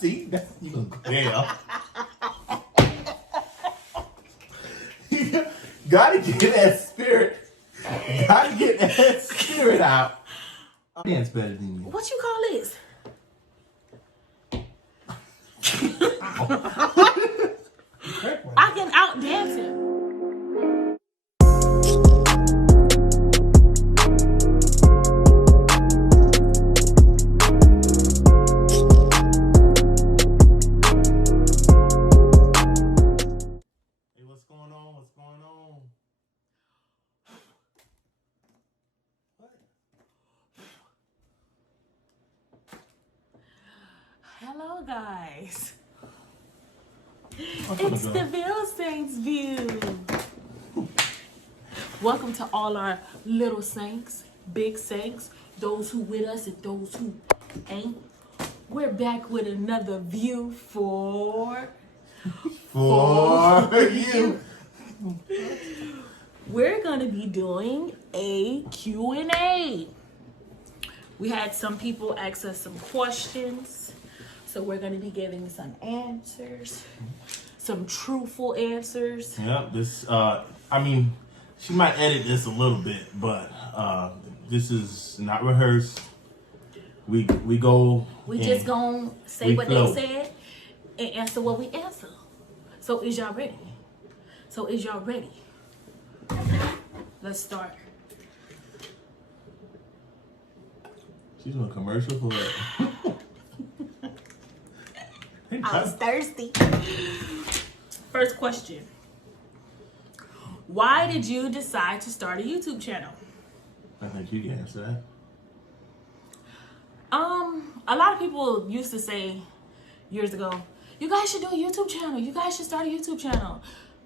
See, that's you gonna go there. Gotta get that spirit. Gotta get that spirit out. Dance better than you. What you call this? I can out dance him. Hey, what's going on? What's going on? What? Hello, guys. It's the Vilsaint's view. Welcome to all our little saints, big saints, those who with us and those who ain't. We're back with another view for you. We're gonna be doing a Q&A. We had some people ask us some questions, so we're gonna be giving some answers, some truthful answers. Yeah, this, I mean, she might edit this a little bit, but this is not rehearsed. We go. We just gonna say what they said and answer what we answer. So is y'all ready? Let's start. She's doing a commercial for it. I was thirsty. First question. Why did you decide to start a YouTube channel? I think you can answer that. A lot of people used to say years ago, you guys should do a YouTube channel. You guys should start a YouTube channel.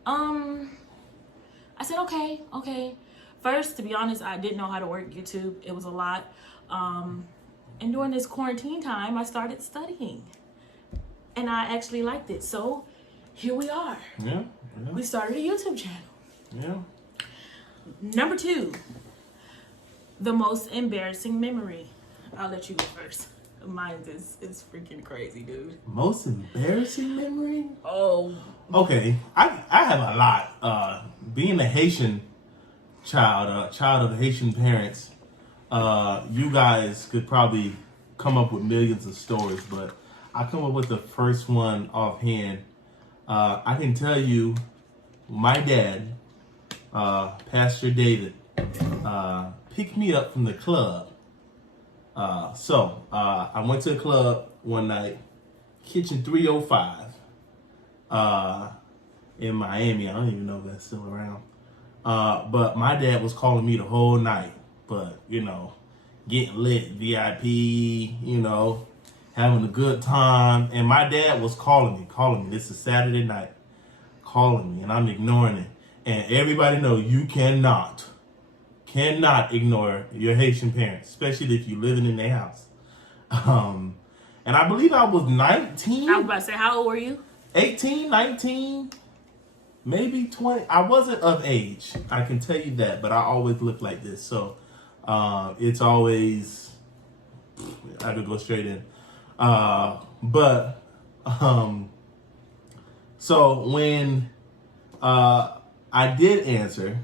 I said, okay. First, to be honest, I didn't know how to work YouTube. It was a lot. And during this quarantine time, I started studying. And I actually liked it. So here we are. Yeah. We started a YouTube channel. Yeah. Number 2, the most embarrassing memory. I'll let you go first. Mine is freaking crazy, dude. Most embarrassing memory? Oh. Okay, I have a lot. Being a Haitian child of Haitian parents, you guys could probably come up with millions of stories, but I come up with the first one offhand. I can tell you, my dad, Pastor David, picked me up from the club. So I went to a club one night, Kitchen 305, in Miami. I don't even know if that's still around. But my dad was calling me the whole night, but, getting lit, VIP, having a good time. And my dad was calling me. This is Saturday night, calling me, and I'm ignoring it. And everybody know you cannot ignore your Haitian parents, especially if you're living in their house. And I believe I was 19. I was about to say, how old were you? 18, 19, maybe 20. I wasn't of age, I can tell you that, but I always looked like this. So it's always, I had to go straight in. So when I did answer,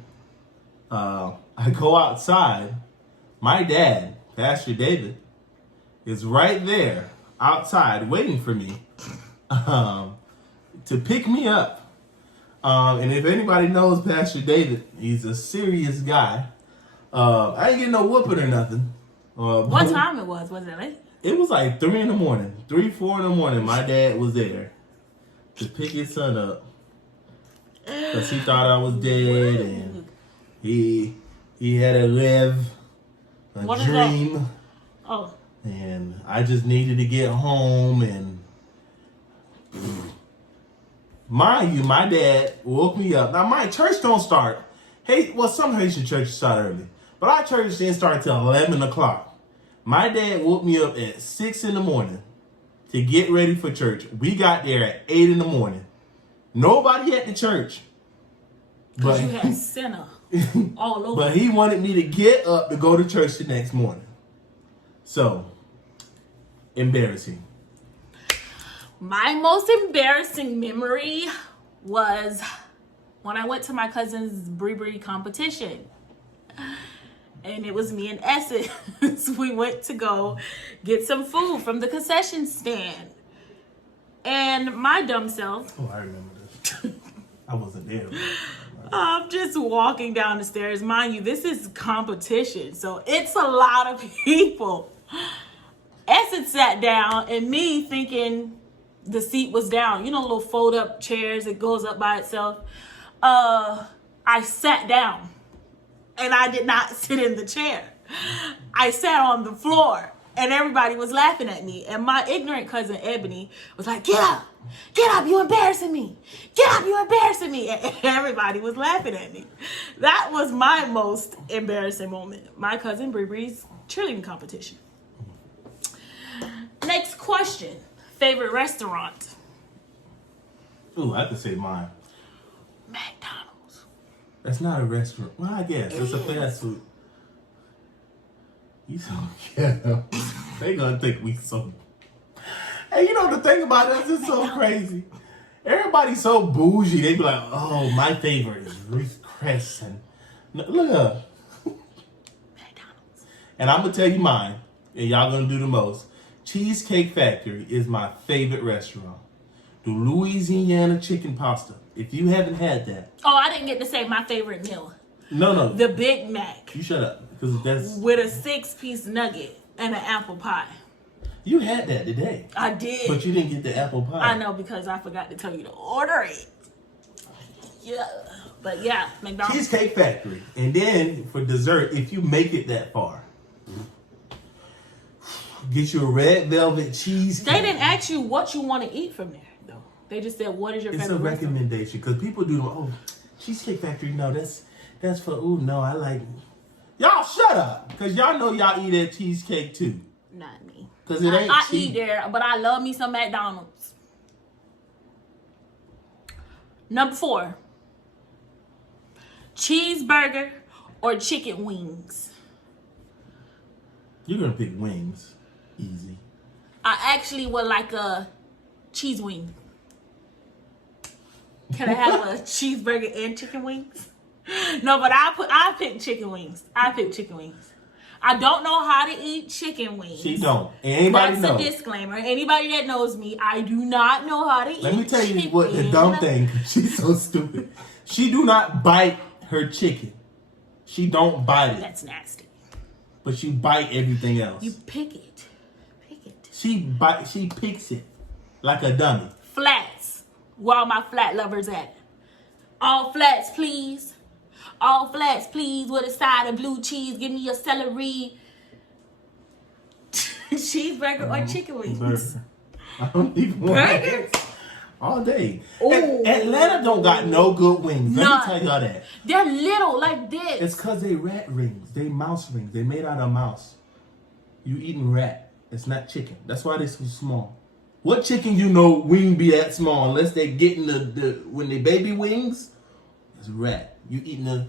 I go outside. My dad, Pastor David, is right there outside waiting for me to pick me up. And if anybody knows Pastor David, he's a serious guy. I ain't getting no whooping or nothing. What time it was? Was it late? It was like 3 in the morning. 3, 4 in the morning. My dad was there to pick his son up. Because he thought I was dead and he had a dream. Oh. And I just needed to get home, and mind you, my dad woke me up. Now my church don't start. Some Haitian churches start early, but our church didn't start till 11 o'clock. My dad woke me up at 6 in the morning to get ready for church. We got there at 8 in the morning. Nobody at the church. Because you had sinner all over. But he wanted me to get up to go to church the next morning. So, embarrassing. My most embarrassing memory was when I went to my cousin's brie competition. And it was me and Essence. We went to go get some food from the concession stand. And my dumb self. Oh, I remember this. I wasn't there. I'm just walking down the stairs. Mind you, this is competition. So it's a lot of people. Essence sat down and me thinking the seat was down. You know, little fold up chairs, it goes up by itself. I sat down and I did not sit in the chair. I sat on the floor and everybody was laughing at me. And my ignorant cousin Ebony was like, get up, you embarrassing me. Get up, you embarrassing me. And everybody was laughing at me. That was my most embarrassing moment. My cousin Bree's cheerleading competition. Next question. Favorite restaurant? Ooh, I could say mine. McDonald's. That's not a restaurant. Well, I guess it's a fast food. You so ghetto. They gonna think we so. Hey, you know the thing about us is so crazy. Everybody's so bougie. They be like, "Oh, my favorite is Ruth Chris." And look up. McDonald's. And I'm gonna tell you mine, and y'all gonna do the most. Cheesecake Factory is my favorite restaurant. The Louisiana chicken pasta. If you haven't had that. Oh, I didn't get to say my favorite meal. No. The Big Mac. You shut up. Because that's. With a 6-piece nugget and an apple pie. You had that today. I did. But you didn't get the apple pie. I know because I forgot to tell you to order it. Yeah. But yeah, McDonald's. Cheesecake Factory. And then for dessert, if you make it that far, get you a red velvet cheesecake. They didn't ask you what you want to eat from there, though. They just said, what is your favorite It's a restaurant? recommendation. Because people do, oh, Cheesecake Factory, no, that's for, ooh, no, I like. Y'all shut up. Because y'all know y'all eat that cheesecake too. Not me. Because it ain't I cheap. eat there, but I love me some McDonald's. Number 4. Cheeseburger or chicken wings? You're going to pick wings. Easy. I actually would like a cheese wing. Can I have a cheeseburger and chicken wings? No, but I pick chicken wings. I don't know how to eat chicken wings. She don't. Anybody That's know. a disclaimer. Anybody that knows me, I do not know how to eat Let me tell you chicken. what the dumb thing. She's so stupid. She do not bite her chicken. She don't bite it. That's nasty. But she bite everything else. You pick it. She picks it like a dummy. Flats. Where all my flat lovers at? All flats, please. All flats, please. With a side of blue cheese. Give me your celery. Cheeseburger or chicken wings? Burger. I don't even want Burgers? all day. Ooh. Atlanta don't got no good wings. Let None. me tell y'all that. They're little like this. It's because they rat rings. They mouse rings. They made out of mouse. You eating rat. It's not chicken. That's why they're so small. What chicken you know wing be that small unless they getting the when they baby wings? It's rat. You eating the.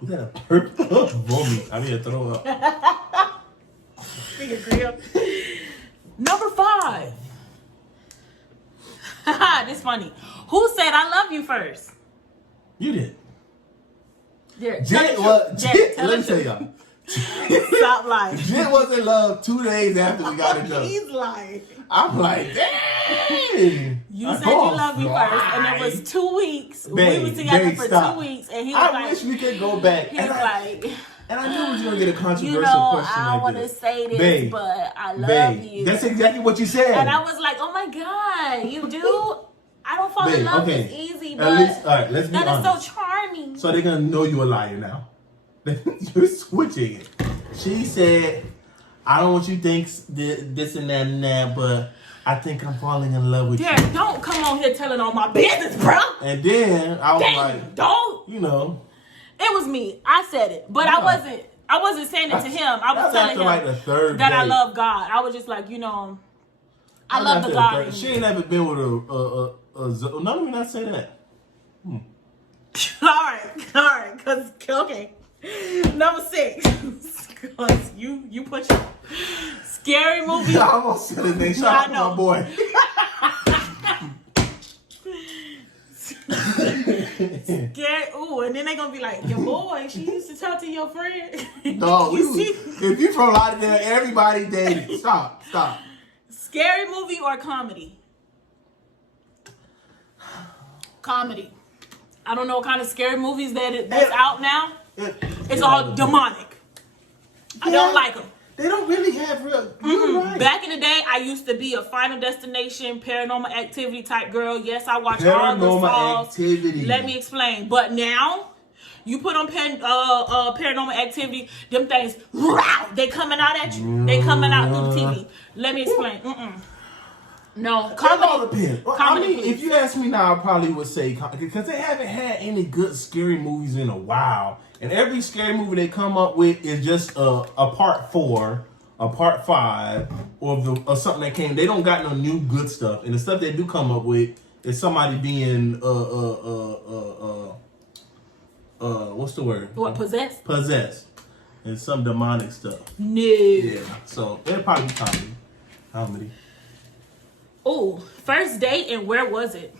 Was that a purple vomit? I mean, throw up. Number 5. This funny. Who said I love you first? You did. Derek, Jet, let me tell y'all. Stop lying. Jet was in love 2 days after we got together. He's lying. I'm like, dang. You said you loved me first, and it was 2 weeks. Babe, we were together babe, for stop. 2 weeks, and he was I like, wish we could go back. he was like, And I knew we was gonna get a controversial you know, question I like want to this. say this, Babe, but I love Babe, you. that's exactly what you said. And I was like, oh my God, you do? I don't fall in Babe, love okay. this easy, At but least, all right, let's be that is honest. so charming. So they're gonna know you a liar now. You're switching it. She said, I don't want you to think this and that and that, but I think I'm falling in love with Derek, you. don't come on here telling all my business, bro. And then I was Dang, like, don't. you know. It was me. I said it, but I wasn't saying it to him. I was That's telling after him like the third that I date. love God. I was just like, you know, I That's love after the God. third- in She me. ain't never been with a no, let me not say that. all right, cause okay. Number 6, cause you put your scary scary movie. I almost said his name. Shout out to my boy. Scary. Ooh, and then they gonna be like, your boy, she used to talk to your friend. No, if you from Lauderdale, everybody dated. Stop. Scary movie or comedy? Comedy. I don't know what kind of scary movies that's out now. It's all demonic. I don't like them. They don't really have real. You're right. Back in the day, I used to be a Final Destination, Paranormal Activity type girl. Yes, I watched all the Falls. Activity. Let me explain. But now, you put on Paranormal Activity, them things, they coming out at you. They coming out through the TV. Let me explain. No, comedy. It all depends. Comedy, if you ask me now, I probably would say because they haven't had any good scary movies in a while, and every scary movie they come up with is just a part 4, a part 5, or something that came. They don't got no new good stuff, and the stuff they do come up with is somebody being what's the word? What, possessed? Possessed, and some demonic stuff. No. Yeah, so it'll probably be comedy. Oh, first date and where was it?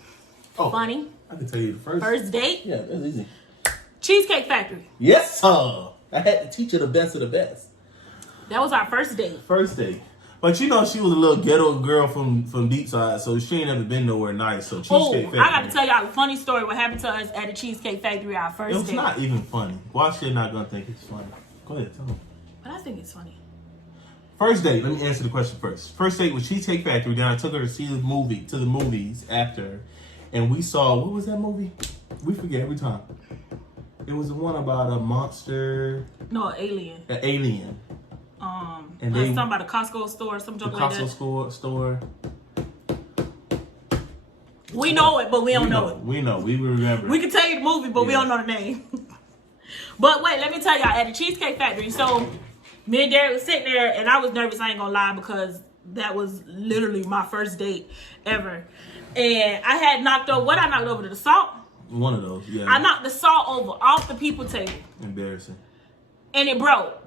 Oh, funny. I can tell you the First date? Yeah, that's easy. Cheesecake Factory. Yes, sir. I had to teach her the best of the best. That was our first date. First date. But you know she was a little ghetto girl from deep side, so she ain't ever been nowhere nice. So Cheesecake Factory. I got to tell y'all a funny story what happened to us at the Cheesecake Factory our first date. It's not even funny. Why should not gonna think it's funny? Go ahead, tell me. But I think it's funny. First date, let me answer the question first. First date was Cheesecake Factory. Then I took her to see the movies after. And we saw, what was that movie? We forget every time. It was the one about a monster. No, an alien. An alien. And something about a Costco store, some joke like that. The Costco store. We know it, but we don't know it. We know. We remember. We can tell you the movie, but we don't know the name. But wait, let me tell y'all, at the Cheesecake Factory, so me and Derek was sitting there, and I was nervous, I ain't gonna lie, because that was literally my first date ever. And I had knocked over, I knocked over the salt? One of those, yeah. I knocked the salt over off the people table. Embarrassing. And it broke.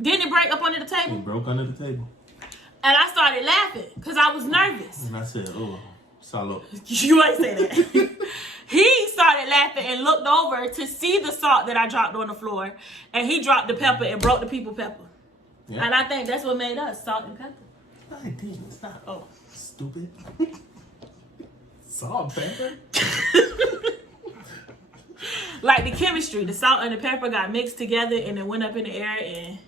Didn't it break up under the table? It broke under the table. And I started laughing, because I was nervous. And I said, oh, salute. You ain't say that. He started laughing and looked over to see the salt that I dropped on the floor. And he dropped the pepper and broke the people pepper. Yeah. And I think that's what made us, salt and pepper. I didn't. It's not. Oh, stupid. Salt and pepper? Like the chemistry. The salt and the pepper got mixed together and it went up in the air and...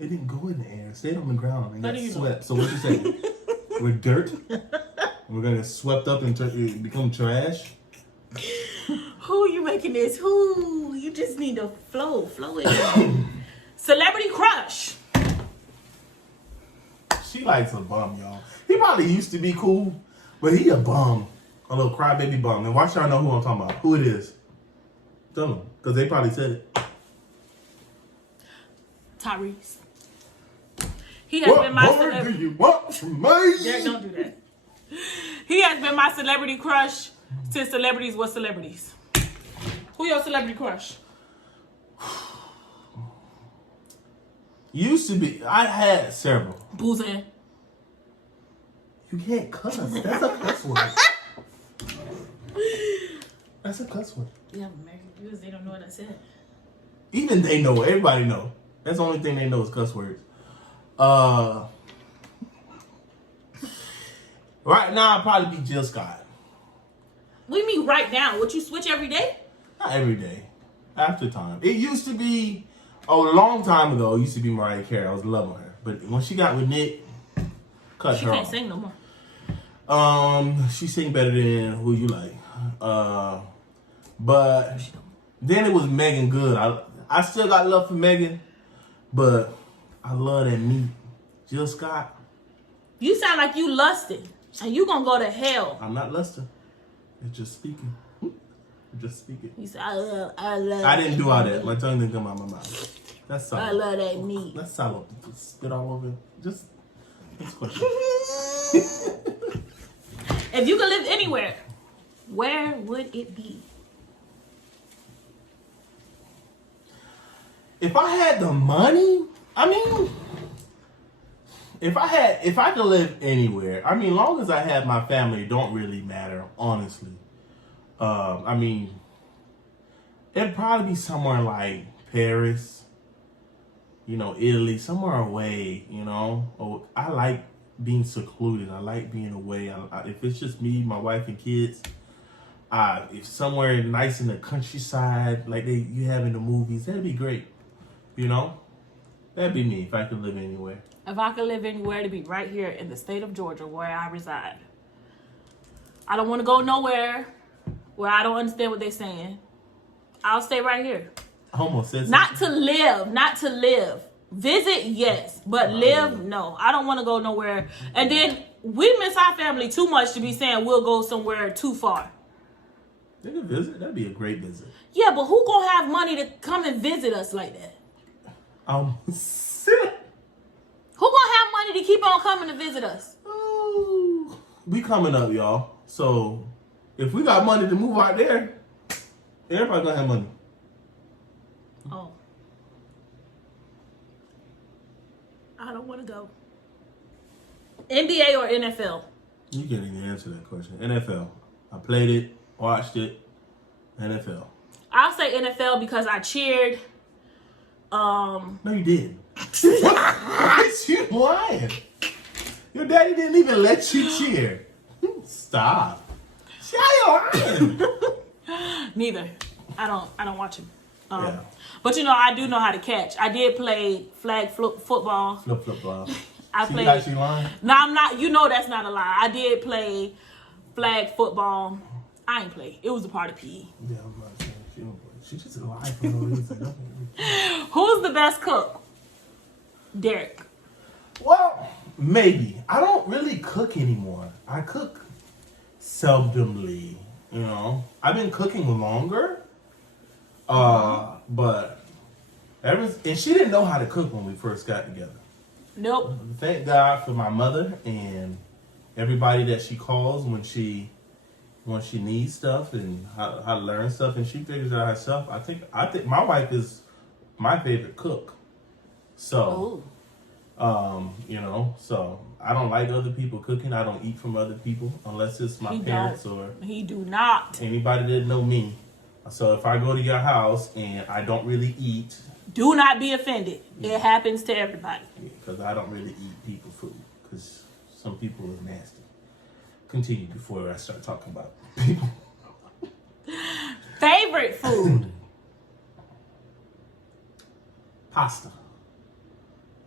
It didn't go in the air. It stayed on the ground and got swept. Know? So what you say? We're dirt? We're going to get swept up and become trash? Who you making this? Who? You just need to flow it. Celebrity crush. She likes a bum, y'all. He probably used to be cool, but he a bum. A little crybaby bum. And watch y'all know who I'm talking about. Who it is. Tell them. Because they probably said it. Tyrese. He has been my celebrity. Do you want from me? Derek, don't do that. He has been my celebrity crush since celebrities were celebrities. Who your celebrity crush? Used to be. I had several. Vilsaint. You can't cuss. That's a cuss word. That's a cuss word. Yeah, American viewers, they don't know what I said. Even they know. Everybody know. That's the only thing they know is cuss words. Right now, I'd probably be Jill Scott. What do you mean right now? Would you switch every day? Not every day. After time. It used to be, a long time ago, it used to be Mariah Carey. I was loving her. But when she got with Nick, cut her off. She can't sing no more. She sing better than who you like. But then it was Megan Good. I still got love for Megan, but I love that meat. Jill Scott. You sound like you lusted. And you gonna go to hell. I'm not lusting. It's just speaking. Just speaking. You said, I love I didn't do all that. My tongue didn't come out of my mouth. That's solid. I love that meat. That's solid. Just spit all over it. Just next question. If you could live anywhere, where would it be? If I had the money, I mean, if I could live anywhere, I mean, long as I have my family, don't really matter, honestly. I mean, it'd probably be somewhere like Paris, Italy, somewhere away, Oh, I like being secluded. I like being away. If it's just me, my wife, and kids, if somewhere nice in the countryside, like you have in the movies, that'd be great. That'd be me if I could live anywhere. If I could live anywhere, it'd be right here in the state of Georgia where I reside. I don't want to go nowhere where I don't understand what they're saying. I'll stay right here. I almost said not to live. Visit, yes, but live, no. I don't want to go nowhere. And then we miss our family too much to be saying we'll go somewhere too far. They could visit. That'd be a great visit. Yeah, but who gonna have money to come and visit us like that? Sit. Who gonna have money to keep on coming to visit us? Oh, we coming up, y'all. So if we got money to move out there, everybody gonna have money. Oh. I don't want to go. NBA or NFL? You can't even answer that question. NFL. I played it, watched it. NFL. I'll say NFL because I cheered. No, you didn't. Why is you lying? Your daddy didn't even let you cheer. Stop. See how you lying? Neither. I don't watch him. Yeah. But I do know how to catch. I did play flag football. Flip. I See played. how she lying? No, I'm not. That's not a lie. I did play flag football. I ain't play. It was a part of PE. Yeah, I'm not saying she just lied for no reason. Who's the best cook? Derek. Well, maybe. I don't really cook anymore. I cook seldomly. I've been cooking longer. But and she didn't know how to cook when we first got together. Nope. Thank God for my mother and everybody that she calls when she needs stuff and how to learn stuff, and she figures it out herself. I think my wife is my favorite cook. So, so I don't like other people cooking. I don't eat from other people unless it's my parents or he do not. Anybody that know me. So if I go to your house and I don't really eat, do not be offended. It happens to everybody. Because I don't really eat people food. Because some people are nasty. Continue before I start talking about people. Favorite food? Pasta.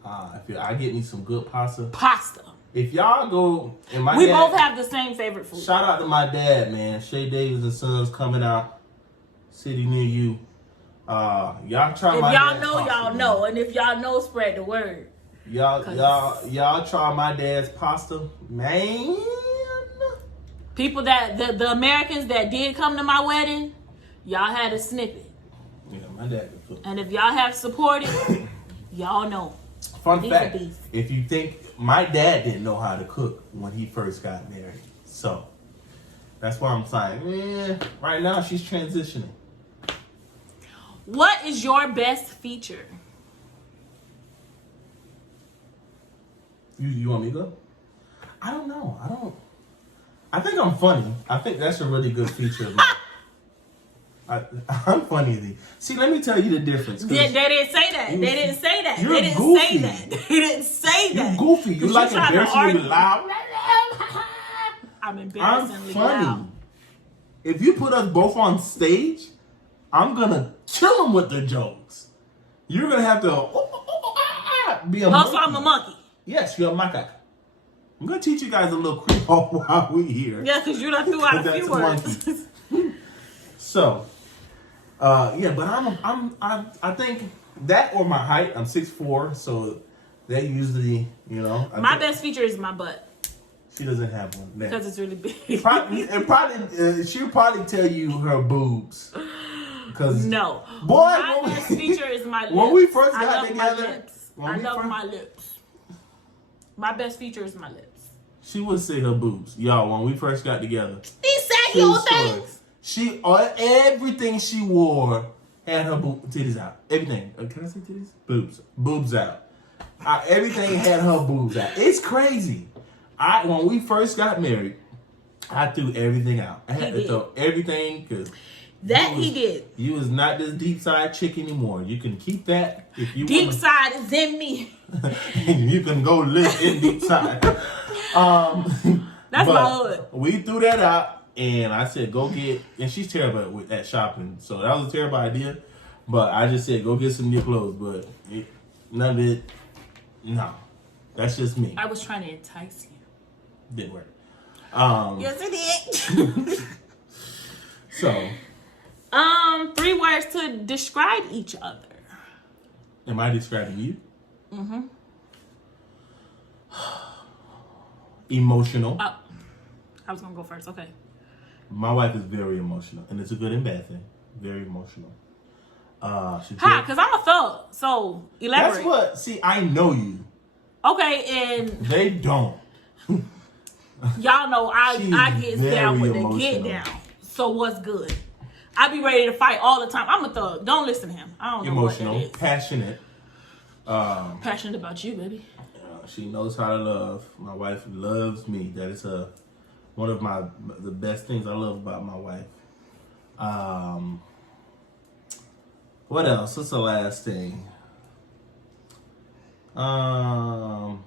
I get me some good pasta. Pasta. If y'all go, and we both have the same favorite food. Shout out to my dad, man. Chez, Davis and Sons coming out. City near you. Y'all try my dad's pasta. If y'all know, y'all know. And if y'all know, spread the word. Y'all try my dad's pasta, man. People that the Americans that did come to my wedding, y'all had a snippet. Yeah, my dad could cook. And if y'all have supported, y'all know. Fun fact: if you think my dad didn't know how to cook when he first got married, so that's why I'm saying, right now she's transitioning. What is your best feature? You want me to go? I don't know. I think I'm funny. I think that's a really good feature of me. I'm funny. See, let me tell you the difference. They didn't say that. They didn't say that. You're They didn't goofy. say that. They didn't say that. You're goofy. You like embarrassingly loud. I'm embarrassingly funny. loud. If you put us both on stage, I'm gonna kill them with the jokes. You're gonna have to be a monkey. Also, I'm a monkey. Yes, you're a macaque. I'm gonna teach you guys a little Creole while we're here. Yeah, because you done threw out a few words. So, but I think that or my height. I'm 6'4", so that usually, My best feature is my butt. She doesn't have one. Because it's really big. She'll probably tell you her boobs. No. Boy, my best feature is my lips. When we first got together, I love my lips. My best feature is my lips. She would say her boobs. Y'all, when we first got together. These saggy old things. Everything she wore had her titties out. Everything. Can I say titties? Boobs out. Everything had her boobs out. It's crazy. When we first got married, I threw everything out. I had to throw everything because he did. You was not this deep side chick anymore. You can keep that if you deep side is in me. You can go live in deep side. That's my hood. We threw that out, and I said, "Go get." And she's terrible at shopping, so that was a terrible idea. But I just said, "Go get some new clothes." But none of it. No, that's just me. I was trying to entice you. Didn't work. Yes, it did. So. 3 words to describe each other. Am I describing you? Mm-hmm. Emotional. Oh, I was gonna go first. Okay. My wife is very emotional, and it's a good and bad thing. Very emotional. Because I'm a thug. So elaborate. That's what. See, I know you. Okay, and they don't. Y'all know I get down with the get down. So what's good? I be ready to fight all the time. I'm a thug. Don't listen to him. I don't know emotional, what that is. Passionate. Passionate about you, baby. She knows how to love. My wife loves me. That is one of the best things I love about my wife. What else? What's the last thing? I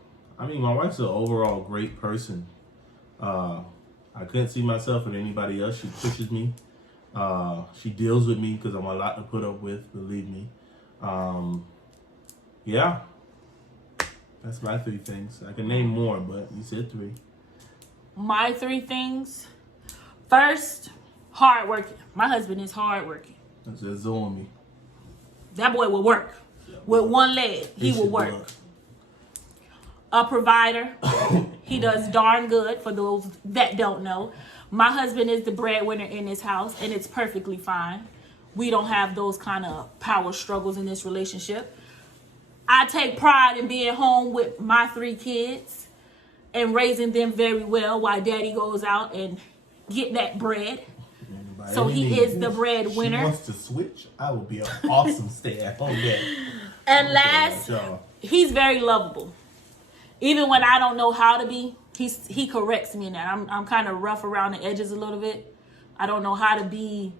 mean, my wife's an overall great person. I couldn't see myself with anybody else. She pushes me. She deals with me because I'm a lot to put up with, believe me. Yeah. That's my 3 things. I can name more, but you said 3. My 3 things. First, hardworking. My husband is hardworking. That's just on me. That boy will work. With one leg, he will work. A provider. He does darn good for those that don't know. My husband is the breadwinner in this house, and it's perfectly fine. We don't have those kind of power struggles in this relationship. I take pride in being home with my 3 kids and raising them very well while daddy goes out and get that bread. So he is the breadwinner. She wants to switch. I will be an awesome stay-at-home dad. And last, he's very lovable. Even when I don't know how to be, he corrects me in that. I'm kind of rough around the edges a little bit. I don't know how to be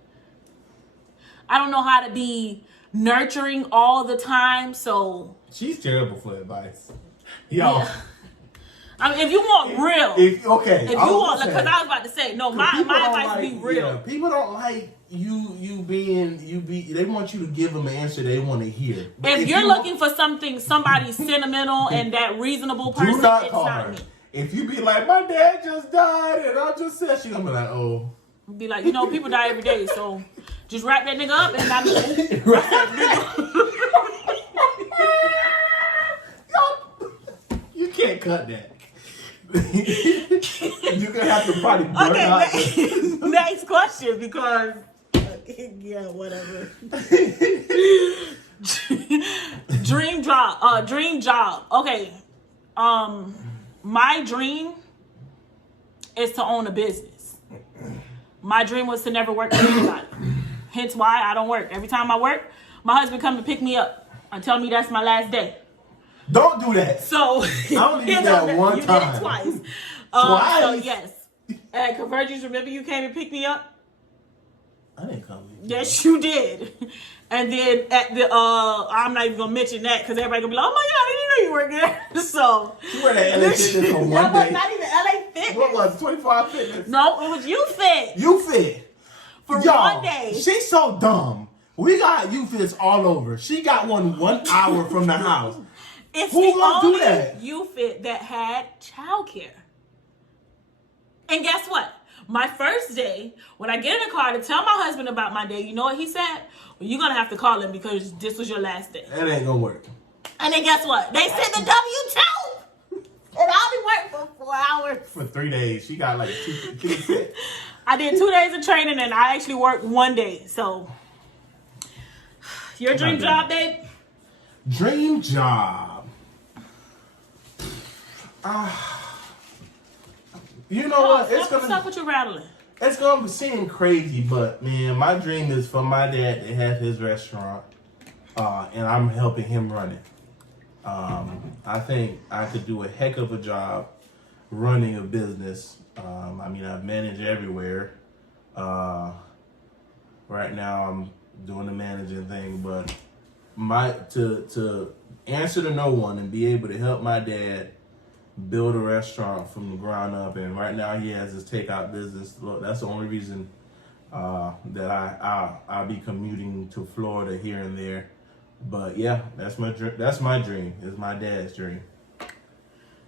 nurturing all the time. So she's terrible for advice. Y'all. Yeah. I mean, if you want real, because I was about to say, no, my advice be real. Yeah, people don't like you being. They want you to give them an answer they want to hear. But if you're looking for somebody sentimental and that reasonable person, do not it's call not her. me. If you be like, my dad just died, and I just said, she's gonna be like, oh. Be like, people die every day, so just wrap that nigga up and I'm You can't cut that. You're gonna have to probably burn out. Next question, because yeah, whatever. Dream job. Okay. My dream is to own a business. My dream was to never work for anybody. Hence why I don't work. Every time I work, my husband comes to pick me up and tell me that's my last day. Don't do that. So I only did that one time. You did it twice. Twice? So yes. At Convergence, remember you came and picked me up? I didn't come with you. Yes, you did. And then at the I'm not even gonna mention that because everybody gonna be like, oh my god, I didn't know you worked there. So you were at LA Fitness for one that day. was not even LA Fitness. What was it, 24 Hour Fitness? No, it was You Fit. You Fit. For one day. She's so dumb. We got You Fits all over. She got 1 hour from the house. It's Who the gonna only do that? You Fit that had childcare. And guess what? My first day, when I get in the car to tell my husband about my day, you know what he said? Well, you're going to have to call him because this was your last day. That ain't gonna work. And then guess what? They sent the W-2. And I only worked for 4 hours. For 3 days. She got like 2 kids. I did 2 days of training and I actually worked 1 day. So, your dream job, babe? Dream job. You know what? Stop with your rattling. It's gonna seem crazy, but man, my dream is for my dad to have his restaurant, and I'm helping him run it. I think I could do a heck of a job running a business. I mean, I've managed everywhere. Right now, I'm doing the managing thing, but to answer to no one and be able to help my dad build a restaurant from the ground up, and right now he has his takeout business. Look, that's the only reason that I'll be commuting to Florida here and there. But yeah, that's my dream. That's my dream. It's my dad's dream.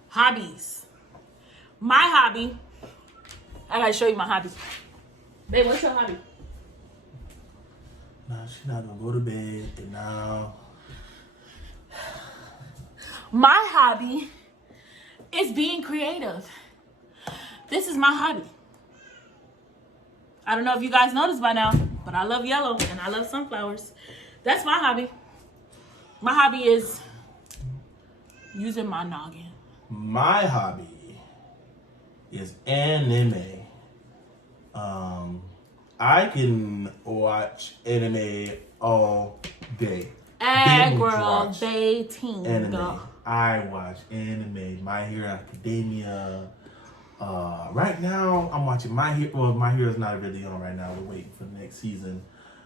Hobbies. My hobby. I gotta show you my hobby. Babe, what's your hobby? Nah, she's not gonna go to bed, and now My hobby is being creative. This is my hobby. I don't know if you guys noticed by now, but I love yellow and I love sunflowers. That's my hobby. My hobby is using my noggin. my hobby is anime. I can watch anime all day. And Binge girl, watch they team. anime. I watch anime. My Hero Academia. Right now, I'm watching My Hero. Well, My Hero's not really on right now. We're waiting for the next season.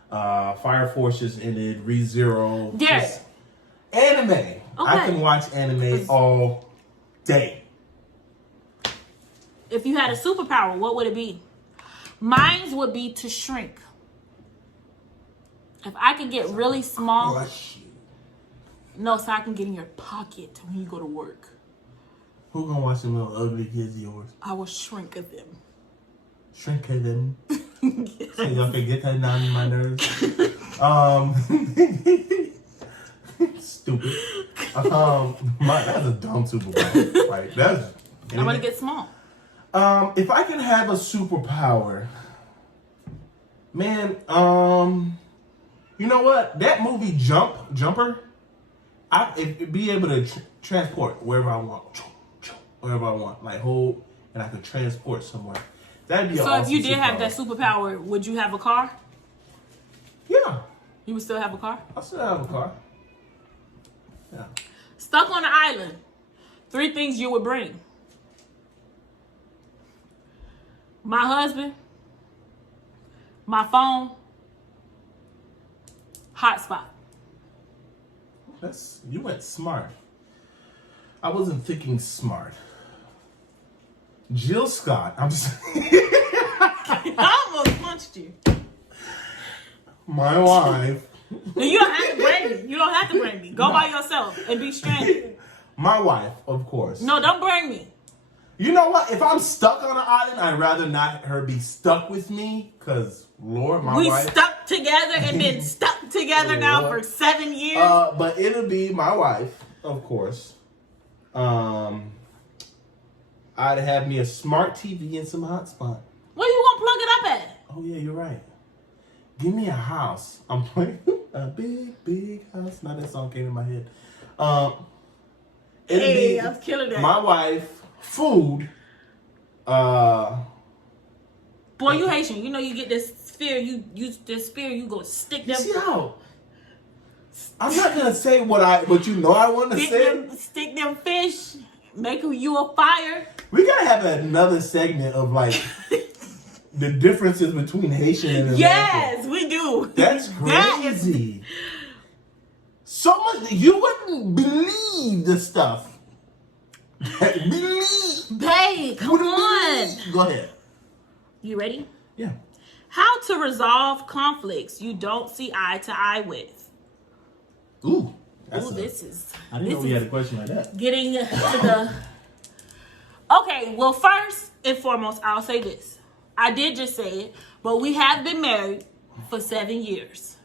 Fire Force just ended. ReZero. Derek. Just anime. I can watch anime all day. If you had a superpower, what would it be? Mine would be to shrink. If I could get really small. Crush you. No, so I can get in your pocket when you go to work. Who gonna watch them little ugly kids of yours? I will shrink them. Shrink them. So y'all can get that down in my nerves. Stupid. That's a dumb superpower. Right? That's. I want to get small. If I can have a superpower, man, you know what? That movie Jumper, I'd be able to transport wherever I want, like hold, and I could transport somewhere. That'd be So awesome if you did have superpower. that superpower, would you have a car? Yeah, You would still have a car? I still have a car. Yeah. Stuck on an island. 3 things you would bring. My husband, my phone, hotspot. You went smart. I wasn't thinking smart. Jill Scott. I'm just I almost punched you. my wife. You don't have to bring me. You don't have to bring me. Go by yourself and be stranded. My wife, of course. No, don't bring me. You know what? If I'm stuck on an island, I'd rather not her be stuck with me. Cause Lord, my We wife. stuck together and been stuck together now for 7 years. But it'll be my wife, of course. I'd have me a smart TV and some hotspot. Where you gonna plug it up at? Oh yeah, you're right. Give me a house. I'm playing a big house. Now that song came in my head. It'll be I'm killing that. my wife, food. Boy, you Haitian. You know you get this spear. You use this spear. You go stick them. See how? I'm not gonna say what you know I want to say. Stick them fish. Make you a fire. We gotta have another segment of like the differences between Haitian and American. Yes, we do. That's That is- crazy. So much you wouldn't believe the stuff. Babe, come on. Go ahead. You ready? Yeah. How to resolve conflicts you don't see eye to eye with. Ooh. I didn't know we had a question like that. Getting to the... Okay, well, first and foremost, I'll say this. I did just say it, but we have been married for 7 years.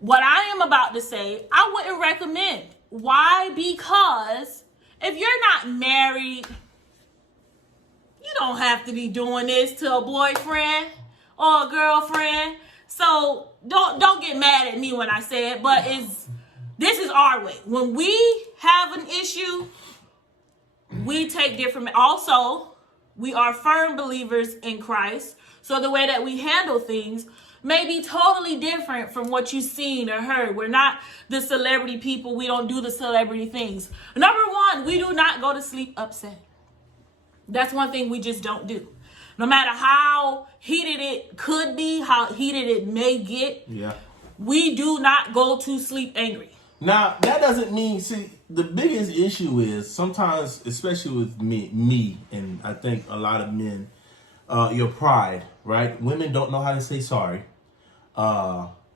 What I am about to say, I wouldn't recommend. Why? Because if you're not married, you don't have to be doing this to a boyfriend or a girlfriend. So don't get mad at me when I say it, but this is our way. When we have an issue, we take different. Also, we are firm believers in Christ. So the way that we handle things may be totally different from what you've seen or heard. We're not the celebrity people. We don't do the celebrity things. Number one, we do not go to sleep upset. That's one thing we just don't do. No matter how heated it could be, how heated it may get, we do not go to sleep angry. Now, that doesn't mean, see, the biggest issue is sometimes, especially with me, and I think a lot of men, your pride, right? Women don't know how to say sorry.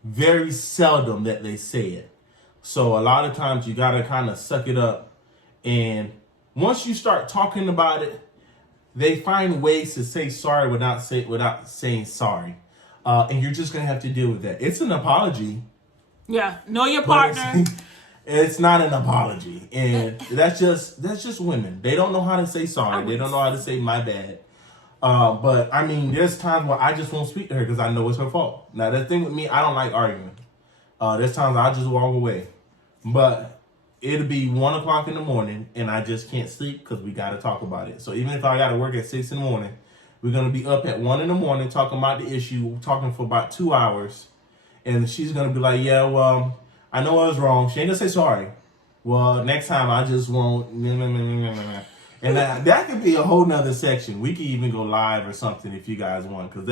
Very seldom that they say it. So a lot of times you got to kind of suck it up. And once you start talking about it, they find ways to say sorry without saying sorry. And you're just going to have to deal with that. It's an apology. Yeah, know your partner. It's not an apology. And that's just women. They don't know how to say sorry. They don't know how to say my bad. But I mean, there's times where I just won't speak to her because I know it's her fault. Now, the thing with me, I don't like arguing. There's times I just walk away. But it'll be 1 o'clock in the morning and I just can't sleep because we got to talk about it. So even if I got to work at 6 in the morning, we're going to be up at 1 in the morning talking about the issue, talking for about 2 hours. And she's going to be like, yeah, well, I know I was wrong. She ain't going to say sorry. Well, next time I just won't. And that could be a whole nother section. We could even go live or something if you guys want, because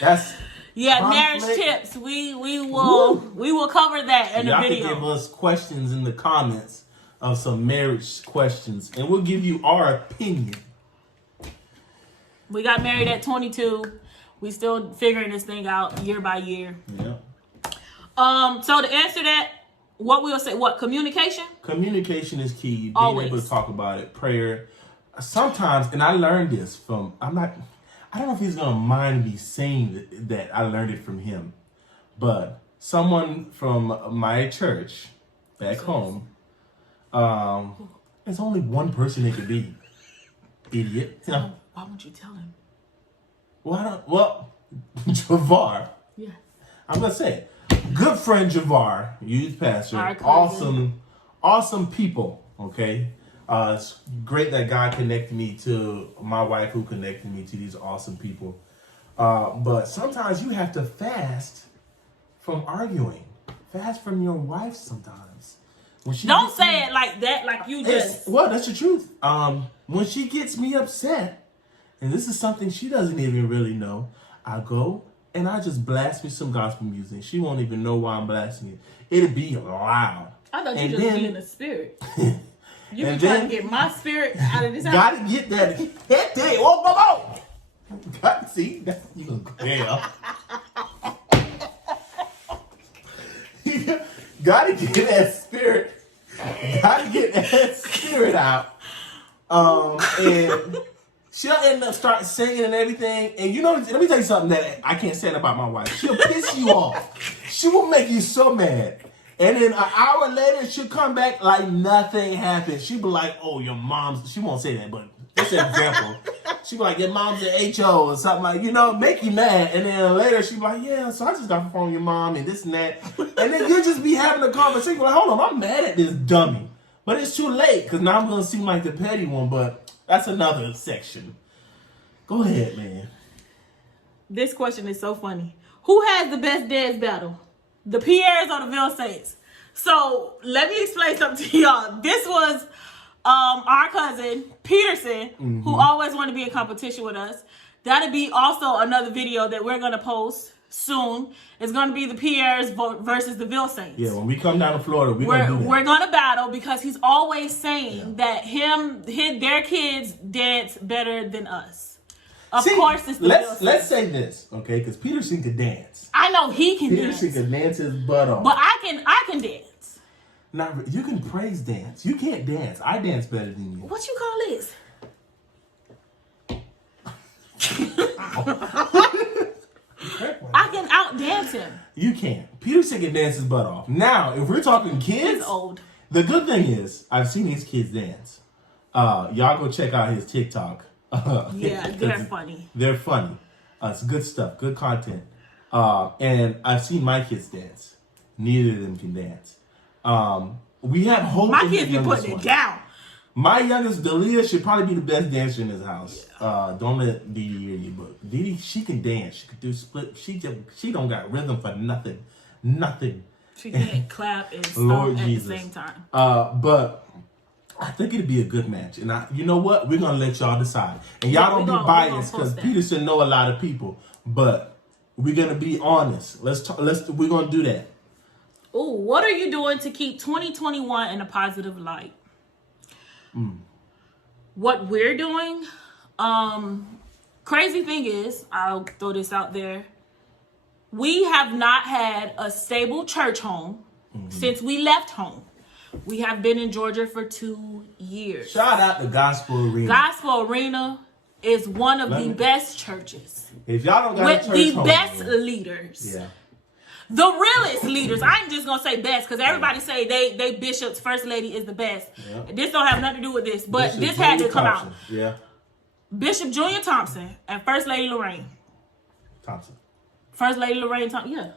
that's marriage tips. We will cover that in the video. Y'all can give us questions in the comments of some marriage questions, and we'll give you our opinion. We got married at 22. We still figuring this thing out year by year. Yeah. So to answer that, what we'll say, communication? Communication is key. Being Always. able to talk about it. Prayer. Sometimes, and I learned this from, I don't know if he's going to mind me saying that I learned it from him, but someone from my church back home, there's only one person it could be. Idiot. So why won't you tell him? Well, Javar. Yeah. I'm going to say it. Good friend Javar, youth pastor, awesome people, okay? It's great that God connected me to my wife, who connected me to these awesome people. But sometimes you have to fast from arguing. Fast from your wife sometimes. Don't say it like that, like you just... Well, that's the truth. When she gets me upset, and this is something she doesn't even really know, I go and I just blast me some gospel music. She won't even know why I'm blasting it. It'll be loud. I thought you just be in the spirit. You be trying to get my spirit out of this house. Gotta get that head day. Oh, got to see that. You gonna gotta get that spirit. Gotta get that spirit out. And she'll end up start singing and everything. And you know, let me tell you something that I can't say about my wife. She'll piss you off. She will make you so mad. And then an hour later, she'll come back like nothing happened. She'll be like, oh, your mom's... She won't say that, but it's an example. She'll be like, your mom's an HO or something like, make you mad. And then later, she'll be like, yeah, so I just got the phone with your mom and this and that. And then you'll just be having a conversation. Like, hold on, I'm mad at this dummy. But it's too late, because now I'm going to seem like the petty one, but that's another section. Go ahead, man. This question is so funny. Who has the best dad's battle? The Pierres or the Vilsaints? So let me explain something to y'all. This was our cousin Peterson, who always wanted to be in competition with us. That'll be also another video that we're gonna post soon. It's gonna be the Pierres versus the Vilsaints. Yeah, when we come down to Florida, we're gonna battle, because he's always saying that their kids dance better than us. Of course, it's the Vilsaints. Let's say this, okay? Because Peterson could dance. I know he can dance. Peterson can dance his butt off. But I can dance. Now, you can praise dance. You can't dance. I dance better than you. What you call this? I can out dance him. You can't. Peterson can dance his butt off. Now, if we're talking kids, he's old. The good thing is, I've seen these kids dance. Y'all go check out his TikTok. Yeah, they're funny. They're funny. It's good stuff, good content. And I've seen my kids dance. Neither of them can dance. We have hope. My kids be putting it down. My youngest, Dalia, should probably be the best dancer in this house. Yeah. Don't let Dee Dee hear you, but Dee Dee, she can dance. She can do split. She don't got rhythm for nothing. Nothing. She can't clap and stomp at the same time. But I think it'd be a good match. And you know what? We're gonna let y'all decide. And y'all don't be biased because Peterson know a lot of people. But we're gonna be honest. We're gonna do that. Ooh, what are you doing to keep 2021 in a positive light? What we're doing, crazy thing is, I'll throw this out there. We have not had a stable church home since we left home. We have been in Georgia for 2 years. Shout out to Gospel Arena. Gospel Arena is one of the best churches. If y'all don't got with a church home, the best leaders. Yeah. The realest leaders. I ain't just gonna say best because everybody say they bishops, first lady is the best. Yeah. This don't have nothing to do with this, but Bishop this had to come out. Yeah. Bishop Junior Thompson and First Lady Lorraine Thompson. First Lady Lorraine Thompson. Yeah.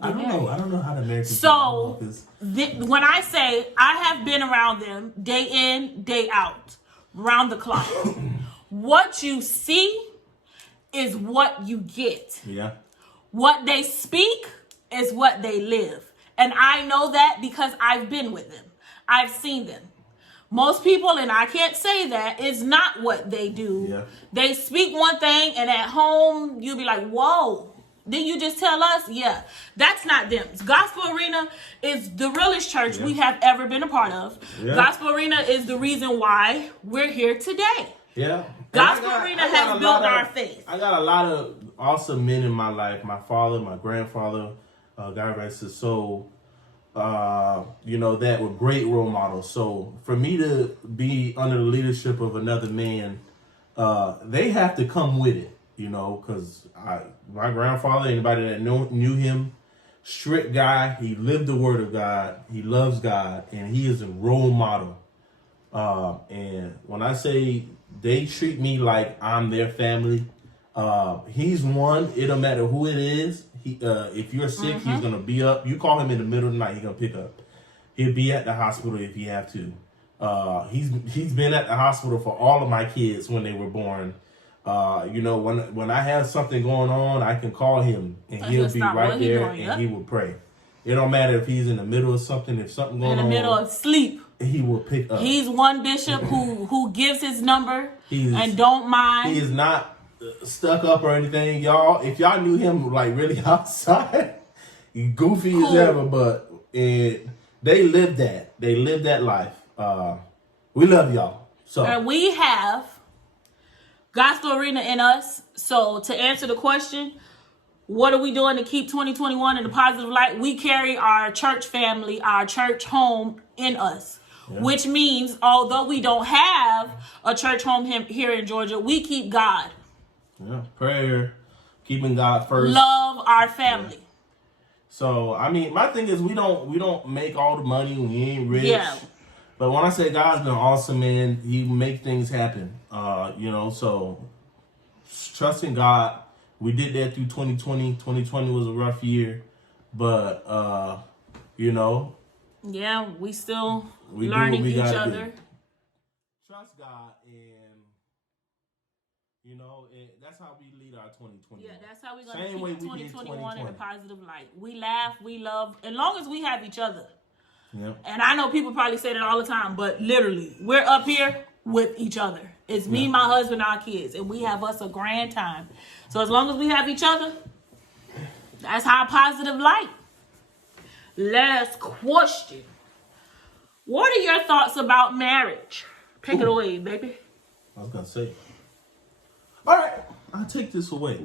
I don't know how the Americans. So when I say I have been around them day in, day out, round the clock, what you see is what you get. Yeah. What they speak is what they live. And I know that because I've been with them. I've seen them. Most people, and I can't say that, is not what they do. Yeah. They speak one thing, and at home, you'll be like, whoa, didn't you just tell us? Yeah, that's not them. Gospel Arena is the realest church we have ever been a part of. Yeah. Gospel Arena is the reason why we're here today. Yeah. Gospel Arena has built our faith. I got a lot of awesome men in my life. My father, my grandfather, God rest his soul, that were great role models. So for me to be under the leadership of another man, they have to come with it, because my grandfather, anybody that knew him, strict guy, he lived the word of God, he loves God, and he is a role model. And when I say they treat me like I'm their family, he's one. It don't matter who it is. If you're sick, he's gonna be up. You call him in the middle of the night, he's gonna pick up. He'll be at the hospital if you have to. He's been at the hospital for all of my kids when they were born. When I have something going on, I can call him and he'll be right there and he will pray. It don't matter if he's in the middle of something. If something going on, in the middle of sleep, he will pick up. He's one bishop who gives his number and don't mind. He is not stuck up or anything, y'all. If y'all knew him like really outside, he goofy as ever, but they live that. They live that life. We love y'all. So and we have Gospel Arena in us. So to answer the question, what are we doing to keep 2021 in a positive light? We carry our church family, our church home in us, which means although we don't have a church home here in Georgia, we keep God. Yeah, prayer, keeping God first. Love our family. Yeah. So, my thing is we don't make all the money. We ain't rich. Yeah. But when I say God's been awesome, man, he make things happen. So trusting God. We did that through 2020. 2020 was a rough year, but yeah, we still learning each other. Trust God, and that's how we lead our 2020. Yeah, that's how we're gonna keep 2021 in a positive light. We laugh, we love, as long as we have each other. Yeah. And I know people probably say that all the time, but literally, we're up here with each other. It's me, my husband, our kids, and we have us a grand time. So as long as we have each other, that's how positive light. Last question. What are your thoughts about marriage? Take it away, baby. I was going to say. All right, I'll take this away.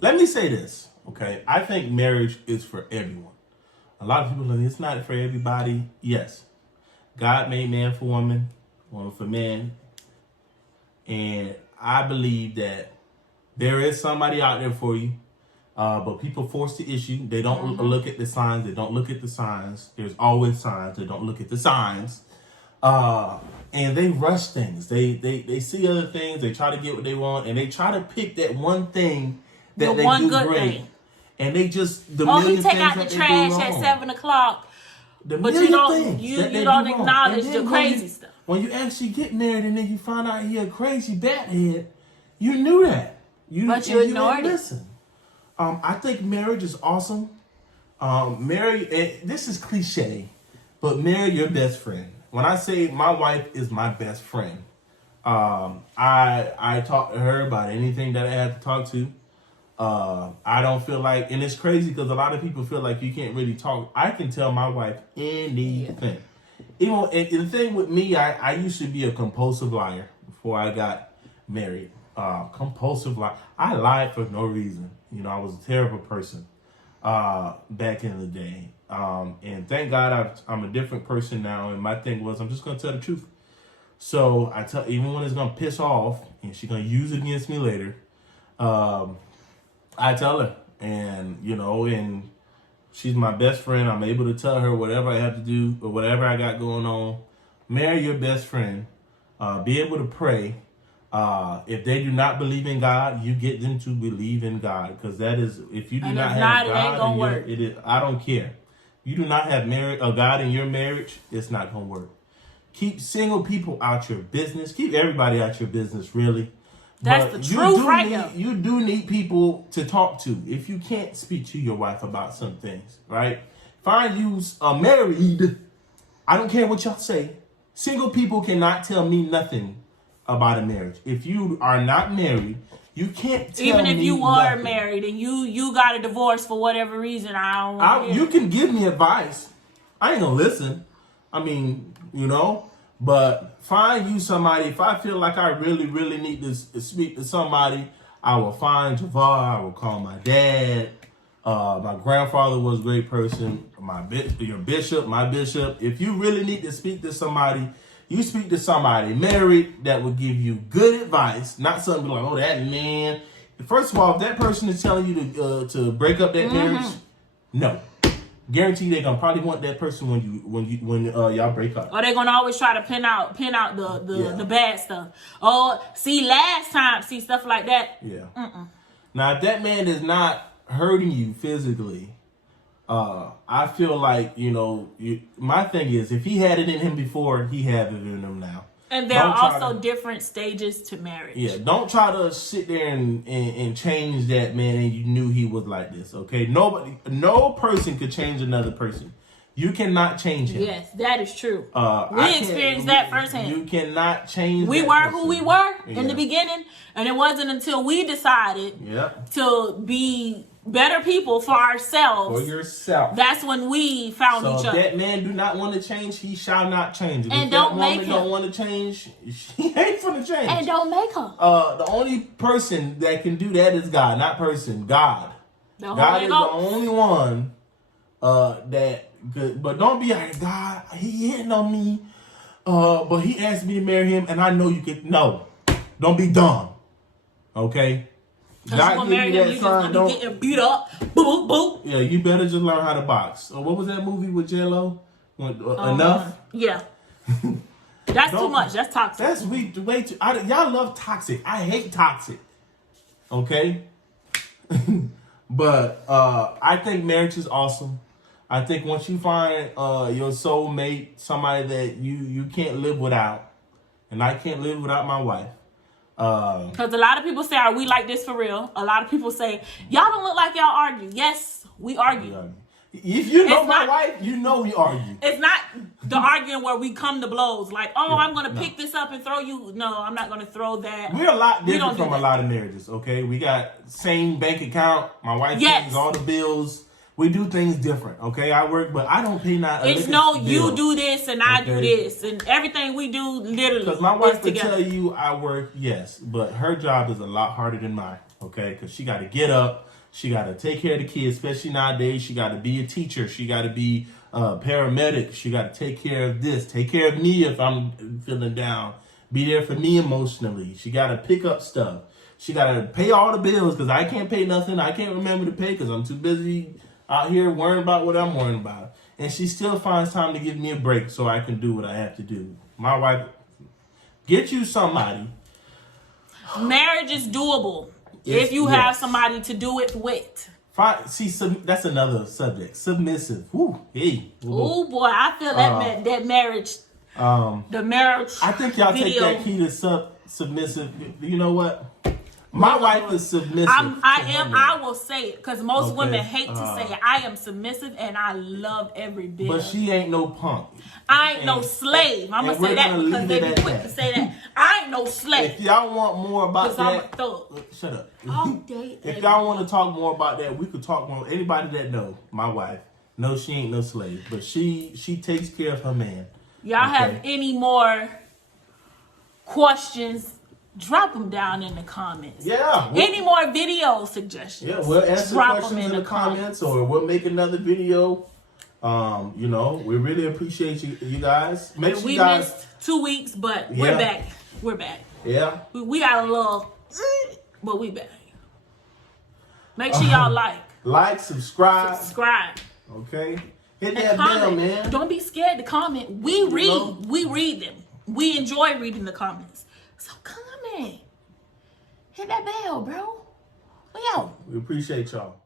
Let me say this, okay? I think marriage is for everyone. A lot of people think it's not for everybody. Yes. God made man for woman, woman for man. And I believe that there is somebody out there for you, but people force the issue. They don't look at the signs. They don't look at the signs. There's always signs. They don't look at the signs. And they rush things. They see other things. They try to get what they want, and they try to pick that one thing that they do great. Thing. And they just he take out the trash at 7:00, but you don't acknowledge the crazy stuff. when you actually get married and then you find out he a crazy bathead, you knew that. But you ignored it. Listen. I think marriage is awesome. This is cliche, but marry your best friend. When I say my wife is my best friend, I talk to her about anything that I have to talk to. I don't feel like, and it's crazy because a lot of people feel like you can't really talk. I can tell my wife anything. Even and the thing with me, I used to be a compulsive liar before I got married. Compulsive liar. I lied for no reason. You know, I was a terrible person back in the day. And thank God I'm a different person now. And my thing was, I'm just gonna tell the truth. So I tell, even when it's gonna piss off and she's gonna use it against me later, I tell her, and you know, and she's my best friend. I'm able to tell her whatever I have to do or whatever I got going on. Marry your best friend. Be able to pray. If they do not believe in God, you get them to believe in God, because that is, if you do not have God, it ain't gonna work. It is. I don't care. You do not have God in your marriage, it's not gonna work. Keep single people out your business. Keep everybody out your business, really. That's but the truth right now. You do need people to talk to. If you can't speak to your wife about some things, right? Find you married. I don't care what y'all say. Single people cannot tell me nothing about a marriage. If you are not married, you can't tell me even if you are nothing. married and you got a divorce for whatever reason, I don't you can give me advice. I ain't gonna listen. I mean, you know, but find you somebody. If I feel like I really, really need to speak to somebody, I will find Javar. I will call my dad. My grandfather was a great person. Your bishop, my bishop. If you really need to speak to somebody, you speak to somebody married that will give you good advice, not something like, oh, that man. First of all, if that person is telling you to break up that marriage, no. Guarantee they're gonna probably want that person when y'all break up. Or they're gonna always try to pin out the bad stuff. Oh, see, last time, stuff like that. Yeah. Now, if that man is not hurting you physically, I feel like, you know, my thing is, if he had it in him before, he has it in him now. And there are also different stages to marriage. Yeah, don't try to sit there and change that man and you knew he was like this, okay? No person could change another person. You cannot change him. Yes, that is true. We experienced that firsthand. You cannot change We were who we were in the beginning, and it wasn't until we decided to be better people for ourselves. For yourself. That's when we found each other. If that man do not want to change, he shall not change. And don't make him. Don't want to change, he ain't finna change. And don't make him. The only person that can do that is God, not person. God. God is the only one that good. But don't be like, God, he hitting on me. But he asked me to marry him, and I know you could. No, don't be dumb. Okay. God give you that sign. Don't getting beat up. Boop, boop. Yeah, you better just learn how to box. What was that movie with J-Lo? Enough? Yeah. That's too much. That's toxic. That's way too. Y'all love toxic. I hate toxic. Okay? But I think marriage is awesome. I think once you find your soulmate, somebody that you can't live without, and I can't live without my wife. Because a lot of people say, are we like this for real? A lot of people say, y'all don't look like y'all argue. Yes, we argue. If you know my wife, you know we argue. It's not the arguing where we come to blows. Like, I'm going to pick this up and throw you. No, I'm not going to throw that. We're a lot different from a lot of marriages, okay? We got same bank account. My wife pays all the bills. We do things different, okay? I work, but I don't pay not. It's no, you do this and I do this, and everything we do literally. Because my wife would tell you I work, yes, but her job is a lot harder than mine, okay? Because she got to get up, she got to take care of the kids, especially nowadays. She got to be a teacher, she got to be a paramedic, she got to take care of this, take care of me if I'm feeling down, be there for me emotionally. She got to pick up stuff. She got to pay all the bills because I can't pay nothing. I can't remember to pay because I'm too busy out here worrying about what I'm worrying about. And she still finds time to give me a break so I can do what I have to do. My wife, get you somebody. Marriage is doable if you have somebody to do it with. See, that's another subject. Submissive. Woo, hey. Oh boy, I feel that marriage The marriage. I think y'all take video. that key to submissive. You know what? My wife is submissive. I will say it because most women hate to say it. I am submissive and I love every bit. But she ain't no punk. I ain't no slave. I'm gonna say that because they be quick to say that. I ain't no slave. If y'all want more about that, I'm a thug. Shut up. All day. If y'all want to talk more about that, we could talk more. Anybody that know my wife, no, she ain't no slave, but she takes care of her man. Y'all have any more questions? Drop them down in the comments. Yeah. Any more video suggestions? Yeah, we'll answer questions in the comments, or we'll make another video. You know, we really appreciate you guys. Make sure we you guys missed 2 weeks, but we're back. We're back. Yeah. We got a little, but we back. Make sure y'all like, subscribe. Okay. Hit that bell, man. Don't be scared to comment. We read. We read them. We enjoy reading the comments. So comment. Hit that bell, bro. We out. We appreciate y'all.